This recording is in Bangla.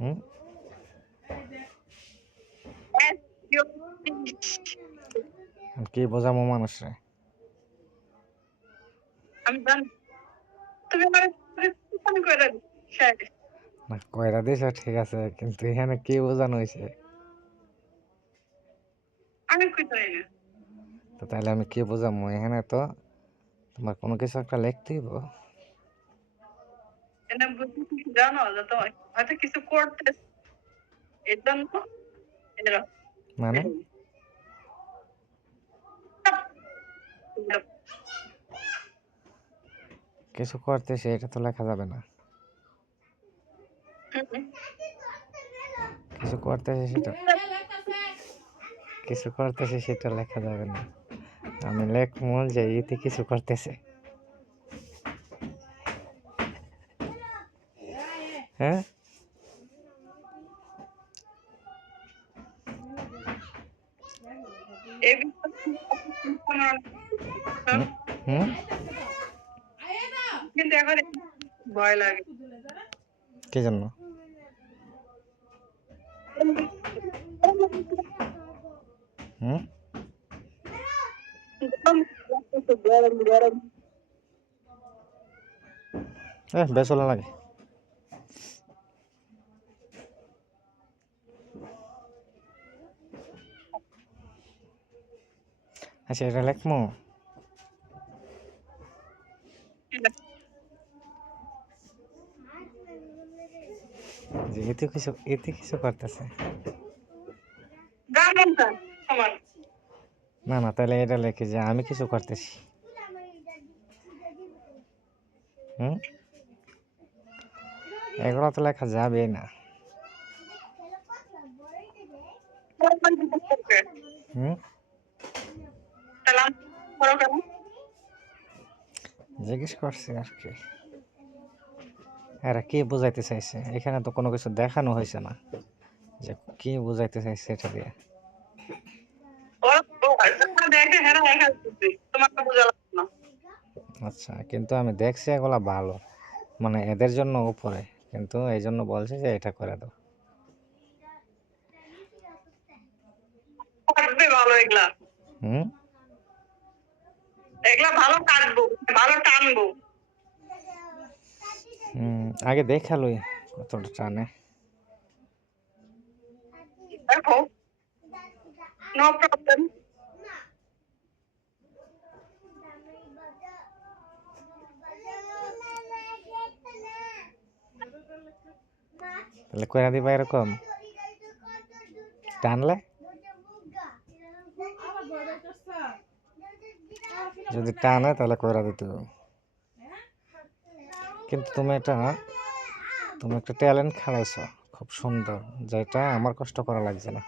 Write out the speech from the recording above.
হুম? কি বোঝামো মানুষরে? আমি জানি তুমি আমার করে শেষ। না কইরা দিছ ঠিক আছে, কিন্তু এখানে কি বোঝানো হয়েছে? আমি কই জানি না। তো তাহলে আমি কি বোঝামো? এখানে তো তোমার কোনো কিছু একটা লিখতে হইব। এটা বুঝি কি জানো যে তো হয়তো কিছু করতে এর জন্য এরকম। মানে কিছু করতেছে এটা তো লেখা যাবে না। কিছু করতেছে সেটা কিছু করতেছে সেটা লেখা যাবে না। আমি লেখবো যে ইতি কিছু করতেছে। হ্যাঁ? হুম? হুম? কিন্তু এখন ভয় লাগে। কি জন্য? হুম? গরম গরম বেসলা লাগে। আচ্ছা এটা লেখবো যে এতে কিছু করতেছে। গান আমার না না, তাহলে এটা লেখি যে আমি কিছু করতেছি। হুম? এগুলো তো লেখা যাবে না। হুম? তাহলে বড় কেন জিজ্ঞেস করছি আর কি। এরা কি বোঝাইতে চাইছে? এখানে তো কোনো কিছু দেখানো হয়েছে না যে কি বোঝাইতে চাইছে এটা দিয়ে। দেখে হেরা একা তোমাকে বোঝা লাগবে না। আচ্ছা, কিন্তু আমি দেখছি এগুলা ভালো, মানে এদের জন্য উপরে, কিন্তু এই জন্য বলছে যে এটা করে দাও। কাটবে ভালো এগুলা হুম? এগুলা ভালো কাটবো ভালো টানবো আগে দেখালই কতটা টানে। দেখো নো প্রবলেম তাহলে কইরা দিবা এরকম টানলে? যদি টানে তাহলে কইরা দিতে হবে। কিন্তু তুমি একটা ট্যালেন্ট খাড়াইছো খুব সুন্দর, যেটা আমার কষ্ট করা লাগছে না।